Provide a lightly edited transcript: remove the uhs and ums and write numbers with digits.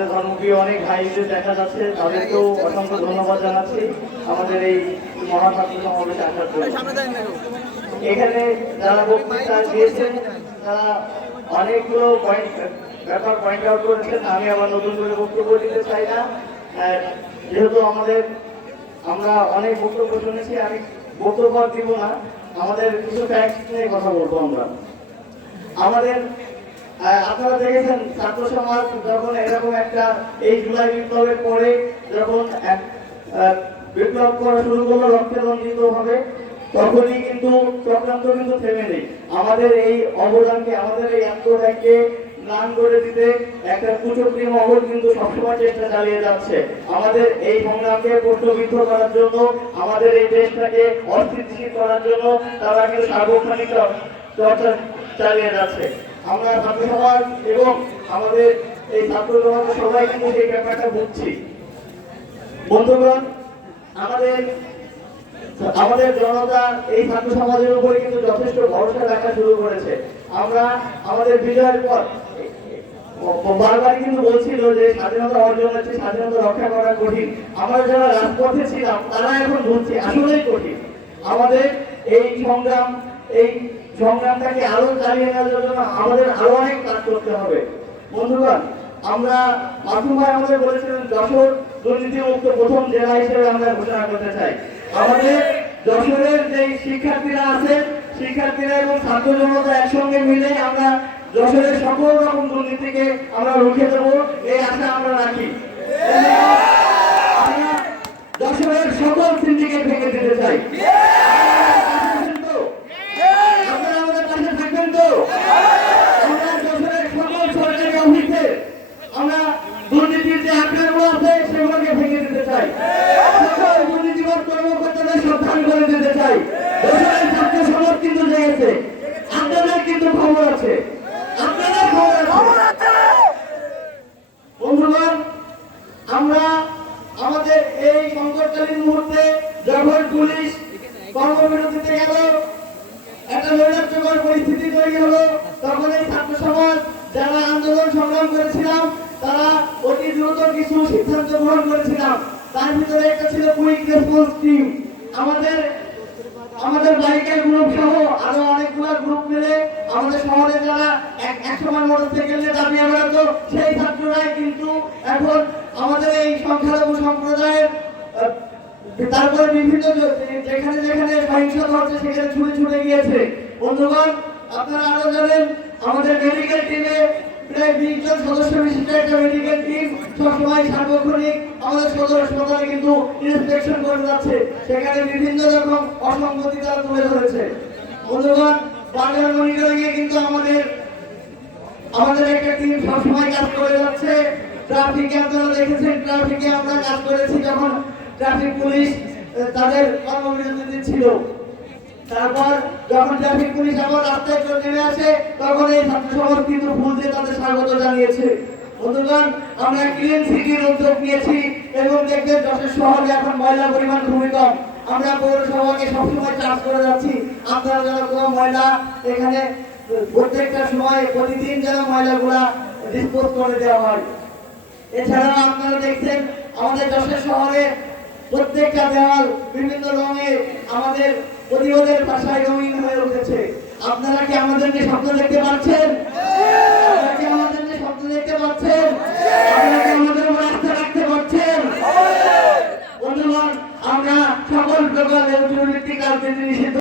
আমাদের ধর্মপ্রিয় অনেক ভাইদের দেখা যাচ্ছে, তাদেরকেও অসংখ্য ধন্যবাদ জানাচ্ছি আমাদের এই মহা ছাত্র সমাবেশে আসার জন্য। এখানে যারা বক্তৃতা দিয়েছেন তারা অনেকগুলো ব্যাপার পয়েন্ট আউট করেছেন। আমি আবার নতুন করে বক্তব্য দিতে চাই না, যেহেতু আমরা অনেক বক্তব্য শুনেছি, আমি বক্তব্য দিব না। আমাদের কিছু ফ্যাক্ট নিয়ে কথা বলবো আমরা। আপনারা দেখেছেন ছাত্র সমাজ যখন এরকম একটা এই জুলাই বিপ্লবের পরে যখন বিপ্লব করা শুরু করলো রক্তে রঞ্জিত হবে, তখনই কিন্তু চক্রান্ত কিন্তু থেমে নেই। আমাদের এই অবদানকে, আমাদের এই আত্মত্যাগকে ম্লান করে দিতে একটা কুচক্রী মহল কিন্তু সবসময় চেষ্টা চালিয়ে যাচ্ছে। আমাদের এই সংগ্রামকে প্রশ্নবিদ্ধ করার জন্য, আমাদের এই দেশটাকে অস্থিতিশীল করার জন্য তারা কিন্তু সার্বক্ষণিক চর্চা চালিয়ে যাচ্ছে। আমরা ছাত্র সমাজ এবং আমাদের এই ছাত্র সমাজ সবাই কিন্তু এই ব্যাপারটা বুঝছি। বন্ধুগণ, আমাদের জনতা এই ছাত্র সমাজের উপরে কিন্তু যথেষ্ট ভরসা রাখা শুরু করেছে। আমরা আমাদের বিজয়ের পর বারবার কিন্তু বলছিল যে স্বাধীনতা অর্জন হচ্ছে, স্বাধীনতা রক্ষা করা কঠিন। আমরা যারা রাজপথে ছিলাম তারা এখন বুঝছি আসলেই কঠিন। আমাদের এই সংগ্রামটাকে আরো চালিয়ে নেওয়ার জন্য আমাদের আরো অনেক কাজ করতে হবে। বন্ধুগণ, মাসুম ভাই আমাদের বলেছিলেন যশোর দুর্নীতিমুক্ত প্রথম জেলা হিসেবে আমরা ঘোষণা করতে চাই। আমাদের যশোরের যে শিক্ষার্থীরা আছেন, শিক্ষার্থীরা এবং ছাত্র জনতা একসঙ্গে মিলে আমরা যশোরের সকল রকম দুর্নীতিকে আমরা রুখে দেবো, এই আশা আমরা রাখি। যশোরের সকল সিন্ডিকেট ভেঙে দিতে চাই। আপনারা আমাদের পাশে থাকবেন তো? আমরা যশোরের সকল সরকারি অফিসে আমরা দুর্নীতির যে আঁকড়াগুলো আছে সেগুলোকে ভেঙে দিতে চাই। সকল দুর্নীতিবাদ কর্মকর্তাদের সাবধান করে দিতে চাই। যশোরের ছাত্র সমাজ কিন্তু জেগেছে, আপনাদের কিন্তু খবর আছে, আপনাদের খবর আছে। বন্ধুগণ, আমরা আমাদের এই সংকটকালীন মুহূর্তে যখন পুলিশ কর্মবিরতিতে গেল, একটা নৈরাজ্যকর পরিস্থিতি তৈরি হলো, তখন এই ছাত্র সমাজ যারা আন্দোলন সংগ্রাম করেছিলাম তারা অতি দ্রুত কিছু সিদ্ধান্ত গ্রহণ করেছিলাম। তার ভিতরে একটা ছিল কুইক রেসপন্স টিম। আমাদের বাইকের গ্রুপ সহ আরো অনেকগুলো গ্রুপ মিলে আমাদের শহরে যারা একসময় মোটরসাইকেল নিয়ে দাঁড়িয়ে বেড়াতো সেই ছাত্ররাই কিন্তু এখন আমাদের এই সংখ্যালঘু সম্প্রদায়ের, তারপরে বিভিন্ন যেখানে যেখানে সহিংসতা হচ্ছে সেখানে ছুটে গিয়েছে। বন্ধুগণ, আপনারা আরো জানেন আমাদের মেডিকেল টিমে প্রায় 20 জন সদস্য বিশিষ্ট একটা মেডিকেল টিম সবসময় সার্বক্ষণিক আমাদের সদর হাসপাতালে কিন্তু ইন্সপেকশন করে যাচ্ছে। সেখানে বিভিন্ন রকম অসঙ্গতি তারা তুলে ধরেছে। বন্ধুগণ, বাজার মনিটরিংয়ে কিন্তু আমাদের একটা টিম সবসময় কাজ করে যাচ্ছে। ট্রাফিকে আপনারা দেখেছেন, ট্রাফিকে আমরা কাজ করেছি যখন ট্রাফিক পুলিশ তাদের কর্মবিরতি দিচ্ছিল। তারপর যখন ট্রাফিক পুলিশ আবার রাস্তায় নেমে আসে তখন এই ছাত্র সমাজ কিন্তু ফুল দিয়ে তাদের স্বাগত জানিয়েছে। বন্ধুগণ, আমরা ক্লিন সিটির উদ্যোগ নিয়েছি এবং দেখবেন যশোর শহরে এখন ময়লার পরিমাণ খুবই কম। আমরা পৌরসভাকে সবসময় চার্জ করে যাচ্ছি আপনারা যেন কোনো ময়লা এখানে প্রত্যেকটা সময় প্রতিদিন যেন ময়লাগুলা ডিসপোজ করে দেওয়া হয়। এছাড়াও আপনারা দেখছেন আমাদের যশোর শহরে প্রত্যেকটা দেওয়াল বিভিন্ন রঙে আমাদের প্রতিবাদের ভাষায় রঙিন হয়ে উঠেছে। আপনারা কি আমাদেরকে স্বপ্ন দেখতে পাচ্ছেন? আপনারা কি আমাদেরকে স্বপ্ন দেখতে পাচ্ছেন? আপনারা কি আমাদের উপর আস্থা রাখতে পারছেন? বন্ধুগণ, আমরা সকল প্রকার দুর্নীতি কার্যে নিষিদ্ধ